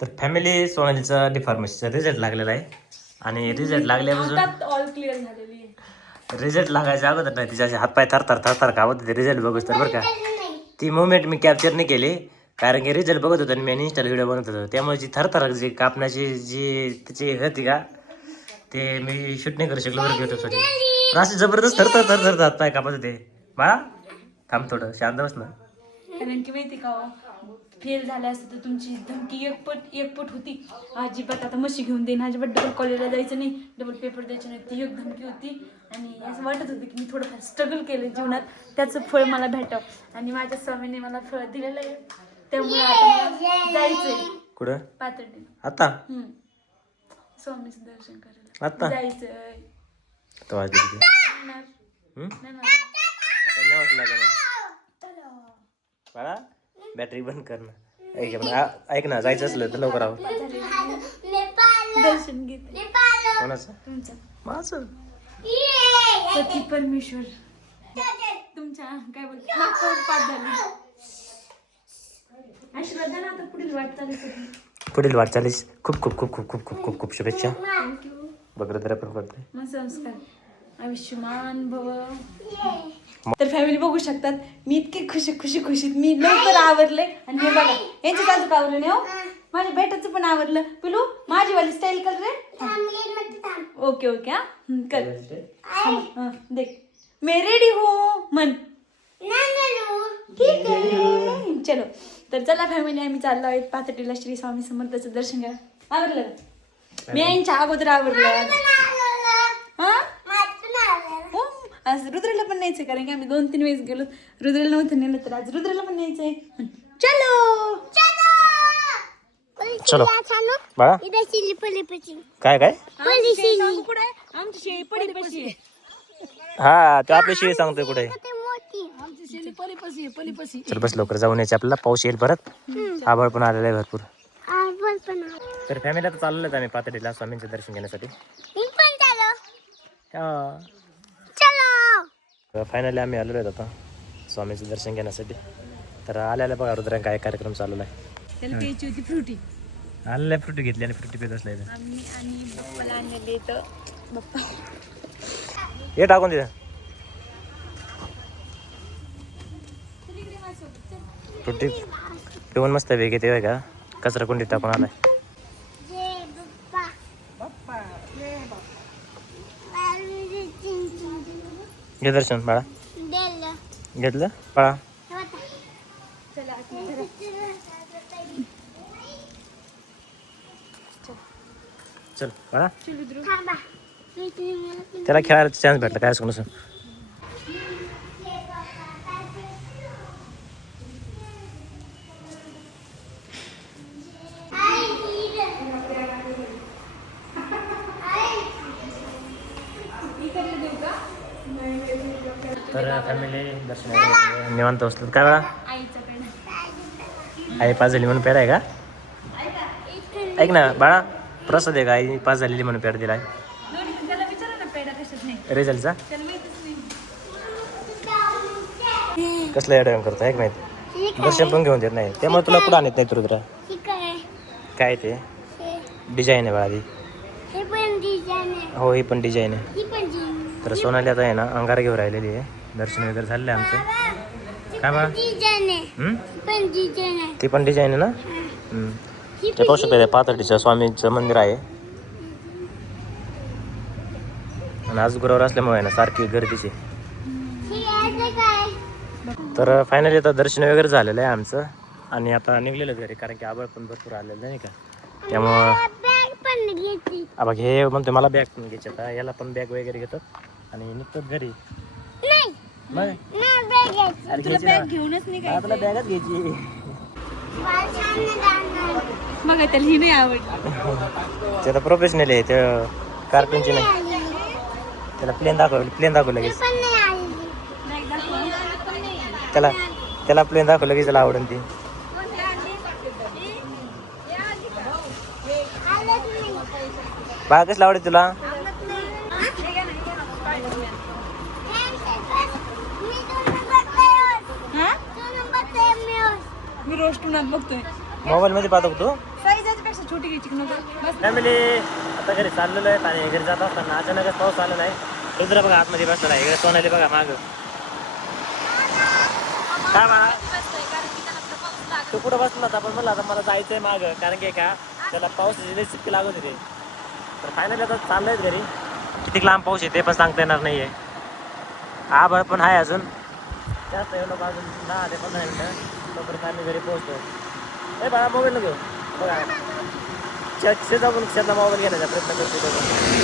तर family सोनालीचा डिफॉर्मसीचा result लागलेला आहे आणि रिझल्ट लागल्यापासून ऑल क्लिअर झालेली आहे. रिझल्ट लागायच्या अगोदर नाही तिचे असे हातपाय थरथर कावत होते रिझल्ट बघूच तर बरं का. ती मुवमेंट मी कॅप्चर नाही केली कारण की रिझल्ट बघत होतो आणि मी इन्स्टाला व्हिडिओ बनवत होतो त्यामुळे जी थरथर जी कापण्याची जी तिची होती का ते मी शूट नाही करू शकलो बरं युट्यूबसाठी. पण असे जबरदस्त थरथर हातपाय कापत होते. बाळा थांब थोडं शांत बस ना. कारण की माहिती का फेल झाले असते तर तुमची धमकी एकपट होती. अजिबात आता म्हशी घेऊन देईन, अजिबात डबल कॉलेजला जायचं नाही, डबल पेपर द्यायचे नाही, ती एक धमकी होती. आणि असं वाटत होतं की मी थोडंफार स्ट्रगल केलं जीवनात, त्याचं फळ मला भेटावं आणि माझ्या स्वामीने मला फळ दिलेलं आहे. त्यामुळे आता मला जायचंय कुठं पातळी. आता स्वामीचं दर्शन करायला आता जायचंय. तो वाजले किती? आता नाही वाटलं लागलं बाळा बॅटरी बंद कर ना. ऐक ना जायचं असलं तर लवकर आहो. दर्शन घेते कोणाचं तुमचं माझं पती परमेश्वर तुमच्या काय बोलतो पाठ झाली. आशीर्वाद द्या ना आता पुढील वाटचाल. पुढील वाटचालीस खूप खूप खूप खूप खूप खूप खूप खूप शुभेच्छा. थँक्यू. बकरदरा पण करते मग संस्कार आयुष्यमान भव. तर फॅमिली बघू शकतात मी इतके खुशीत मी लवकर आवरले आणि हे बघा यांचं काजू आवरलं नाही हो. माझ्या बेटाचं पण आवरलं. पिलू माझी वाली स्टाईल कर रे. ओके ओके हा कर. देख मैं रेडी हो मन. ठीक आहे चलो. तर चला फॅमिली आम्ही चाललो आहेत पाथर्डीला श्री स्वामी समर्थाचं दर्शन घ्या. आवरलं का? मी यांच्या अगोदर आवरलं. हा आज रुद्रला पण न्यायचंय कारण की आम्ही 2-3 वेळेस गेलो. रुद्रला नव्हतं नेलं तर आज रुद्रला पण न्यायचंय. चलो चलो बाळा काय काय आमची शेळी पडी पशी. हा तो आपली शिवी सांगतोय कुठे. चल बस लवकर जाऊन यायचे आपल्याला पाऊस येईल परत. आभाळ पण आलेला आहे भरपूर. तर फॅमिली आता चाललो आम्ही पातळीला स्वामींचं दर्शन घेण्यासाठी. फायनली आम्ही आलेलो आहेत आता स्वामींचं दर्शन घेण्यासाठी. तर आल्याला बघा रुद्रा काय कार्यक्रम चालू आहे. त्याला प्यायची होती फ्रुटी. आलेल्या फ्रुटी घेतली आणि फ्रुटी पेत असल्या आम्ही आणि पप्पाला आणलेले तर पप्पा हे टाकून दे फ्रुटी पिऊन मस्त वेगळे ते का कचरा कुंडीत टाकून आलाय. घे दर्शन बाळा. घेतलं बाळा. चल बाळा त्याला खेळायला चान्स भेटला काय असं नसं. तर फॅमिली दर्शन निवांत असतात काय वेळा आई पाच झाली म्हणून पेड आहे का. ऐक ना बाळा प्रसाद आहे का आई पास झालेली म्हणून पेड दिला आहे रिझल्टचा. कसला ॲडम करतो ऐक माहिती दर्शन पण घेऊन देत नाही त्यामुळे तुला कुठं आणत नाही रुद्रा. काय ते डिझाईन आहे बाळा ती. हो ही पण डिझाईन आहे. तर सोनाली आता आहे ना अंगार घेऊन राहिलेली आहे. दर्शन वगैरे झालेलं आहे आमचं. काय बाळा ती पण डिझाईन आहे ना. ते पाहू शकता पाथर्डीचं स्वामींचं मंदिर आहे आणि आज गुरुवार असल्यामुळे ना सारखी गर्दीची. तर फायनली आता दर्शन वगैरे झालेलं आहे आमचं आणि आता निघलेलं घरी कारण की आभाळ पण भरपूर आलेलं नाही का त्यामुळं. बघ हे म्हणतो मला बॅग पण घ्यायची आता याला पण बॅग वगैरे घेतात आणि निघतात घरी. घेऊनच नाही तुला बॅगच घ्यायची. मग त्याला ही नाही आवडली. ते आता प्रोफेशनल आहे ते कार्टूनची नाही. त्याला प्लेन दाखव लगेच. त्याला प्लेन दाखव लगेच त्याला आवडेल ती. बाळा कसलं आवडेल तुला. मी रोज टुनात बघतोय मोबाईल मध्ये पाहतो तू. साईज असं छोटी घ्यायची की नको बस. फॅमिली आता घरी चाललेलो आहे आणि घरी जात असताना अचानकच पाऊस आलेला आहे. रुद्र बघा आतमध्ये बसलेला आहे, इकडे सोनाली बघा माग. काय म्हणा तो कुठं बसला होता पण म्हणलं आता मला जायचंय माग, कारण की का त्याला पावसाची लई सिक्की लागत होती. तर फायनली आता चाललंय घरी. किती लांब पाऊस आहे ते पण सांगता येणार नाहीये. आभाळ पण आहे अजून जास्त एवढं अजून 10 ते 15 मिनिटं तोपर्यंत आम्ही घरी पोहोचतो. ए बाळा मोबाईल घेऊ बघा शेजारून शेतला मोबाईल घेण्याचा प्रयत्न करतो.